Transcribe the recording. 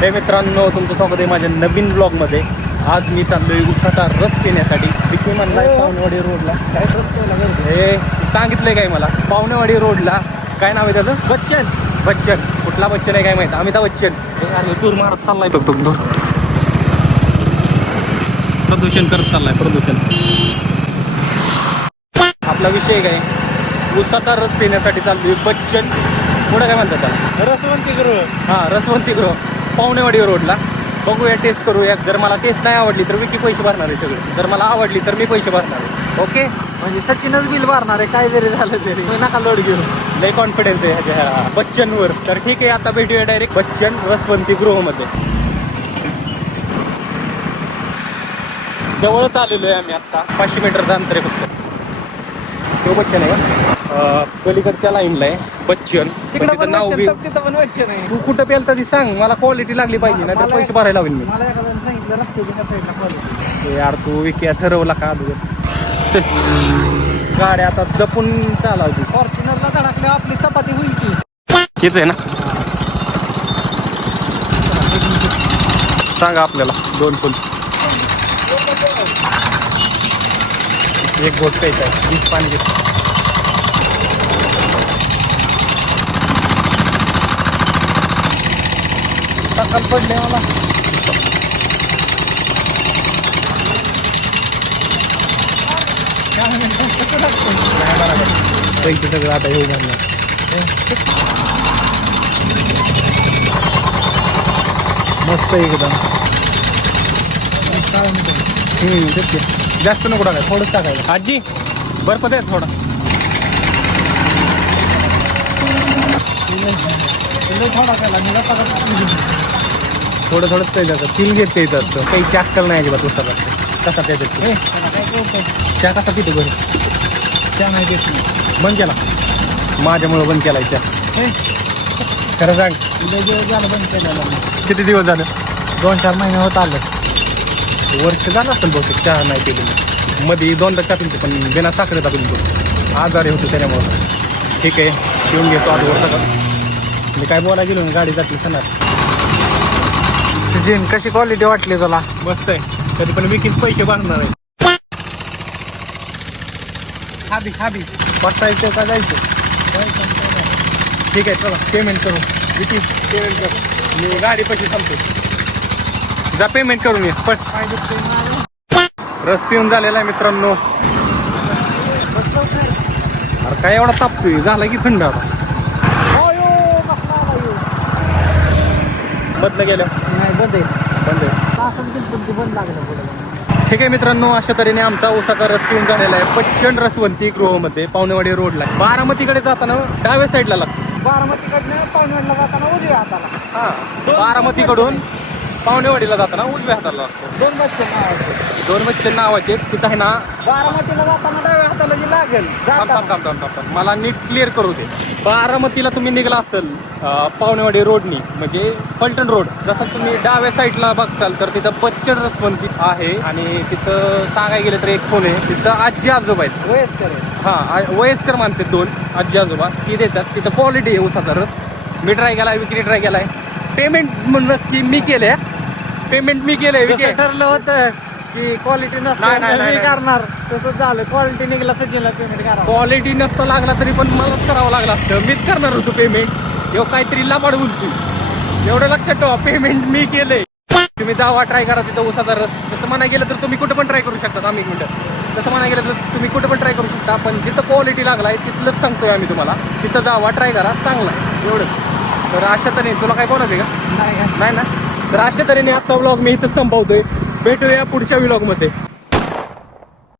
हे मित्रांनो, तुमचं स्वागत आहे माझ्या नवीन ब्लॉगमध्ये. आज मी चाललोय उसाचा रस पिण्यासाठी. विकी म्हणलाय पावणेवाडी रोडला. काय हे सांगितलंय काय मला? पावणेवाडी रोडला काय नाव आहे त्याचं? बच्चन. कुठला बच्चन आहे काय माहिती? अमिताभ बच्चन. दूर मारत चाललाय बघ दूर. प्रदूषण करत चाललाय प्रदूषण. आपला विषय काय? उसाचा रस पिण्यासाठी चाललोय बच्चन. पुढे काय म्हणतात त्याला? रसवंतीगृह. हां, रसवंतीगृह पावणेवाडी रोडला. बघूया, टेस्ट करूया. जर मला टेस्ट नाही आवडली तर विकी पैसे भरणार आहे सगळे. जर मला आवडली तर मी पैसे भरणार आहे. ओके, म्हणजे सचिनच बिल भरणार आहे काय जरी झालं तरी. नका लोड घेऊ. लय कॉन्फिडन्स आहे ह्याच्या बच्चनवर. तर ठीक आहे, आता भेटूया डायरेक्ट बच्चन रसवंतीगृहमध्ये. जवळच आलेलो आहे आम्ही आता. 500 मीटरचं अंतर आहे फक्त. तो बच्चन आहे पलीकडच्या लाईनला आहे बच्चन. तिकडं नाव बी तिथं पण बच्चन आहे. तू कुठं पेलता ती सांग मला. क्वालिटी लागली पाहिजे ना, तर पैसे भरायला लावेल मी. मला एखाद्याने सांगितलं रस्त्याच्या साईडला क्वालिटी. यार तू विकी ठरवला का अगोदर? चल, गाड्या आता जपून चालवती. फॉर्च्युनरला धडकल्यावर आपली चपाती होईल की. हेच आहे ना? सांगा आपल्याला 2 फुल. एक गोट प्यायचा आहे. 20 पाणी घे. टक्कल पडले मला. पैसे सगळं आता येऊ घालणार. मस्त एकदम. तेच ते. जास्त नको टाकायचं, थोडंच टाकायचं. आजी बर्फ दे थोडा. थोडा केला मी थोडं थोडंच प्यायचं असतं. फील घेत प्यायचं असतं. काही अक्कल नाही अजिबात उसाला. कसा प्यायचं? चहा कसा पितो बरं? चहा नाही देत नाही. बंद केला माझ्यामुळं. बंद केला चहा. खरं सांग, दिवस झालं बंद केलेला. किती दिवस झालं? 2-4 महिने होत आलं. वर्ष झालं असेल बहुतेक चहा नाही पिलेलं. मध्ये 2दा चहा पिलतो, पण बिना साखरेचा पिलतो. आजारी होतो त्याच्यामुळं. ठीक आहे, पिऊन घेतो आज वर सगळं. मी काय बोलायला गेलो, गाडी जाते सणार. सचिन, कशी क्वालिटी वाटली तुला? मस्त आहे. तरी पण विकीच पैसे भरणार आहे. खाबी पटायचं का जायचं? ठीक आहे, चला पेमेंट करू. विकी पेमेंट कर. मी गाडी पैसे थांबतो. जा पेमेंट करून ये पट. रस पिऊन झालेला आहे मित्रांनो. अरे काय एवढा तापतोय? झाला की थंड आता. बदलं गेलं नाही बंद आहे. बंद आहे. बंद लागलं. ठीक आहे मित्रांनो, अशा तऱ्हेने आमचा उसाचा रस पिऊन झालेला आहे बच्चन रसवंती गृहमध्ये पावणेवाडी रोडला. बारामतीकडे जाताना डाव्या साईडला लागतो. बारामतीकडनं पावणेवाडीला जाताना उजव्या हाताला. हां, बारामतीकडून पावणेवाडीला जाताना उजव्या हाताला लागतो. 2 बच्चन नावाचे. 2 बच्चन नावाचे तिथं आहे ना. बारामतीला जाताना डाव्या हाताला जी लागेल. थांब. मला नीट क्लिअर करू दे. बारामतीला तुम्ही निघला असेल पावणेवाडी रोडनी, म्हणजे फलटण रोड. जसं तुम्ही डाव्या साईडला बघताल तर तिथं बच्चन रसवंती आहे. आणि तिथं सांगायला गेलं तर एक फोन आहे. तिथं आजी आजोबा आहेत. वयस्कर आहे. हां, वयस्कर माणसं आहेत 2 आजी आजोबा. ती देतात. तिथं क्वालिटी आहे उसाचा रस. मी ट्राय केला आहे, विक्री ट्राय केला आहे. पेमेंट म्हणलं की मी केलं आहे. पेमेंट मी केलं आहे. जसं ठरलं होतं की क्वालिटी नाही. नसतं करणार, तसंच झालं. क्वालिटी निघाला सचिनला पेमेंट करा. क्वालिटी नसता लागला तरी पण मलाच करावं लागलं असतं. मीच करणार होतो पेमेंट. एवढं काहीतरी लाबाड बोलतो. एवढं लक्षात ठेवा, पेमेंट मी केलंय. तुम्ही जावा, ट्राय करा तिथं उसाचा रस. तसं म्हणा गेलं तर तुम्ही कुठं पण ट्राय करू शकता. आम्ही एक मिनिटं. तसं म्हणा गेलं तर तुम्ही कुठं पण ट्राय करू शकता. पण जिथं क्वालिटी लागला आहे तिथलंच सांगतोय आम्ही तुम्हाला. तिथं जावा, ट्राय करा, चांगला आहे एवढंच. तर अशा तऱ्हेने तुला काय बोलायचं का? नाही नाही ना. तर अशा तऱ्हेने आजचा व्लॉग मी इथंच संपवतोय. भेटूया पुढच्या व्लॉगमध्ये.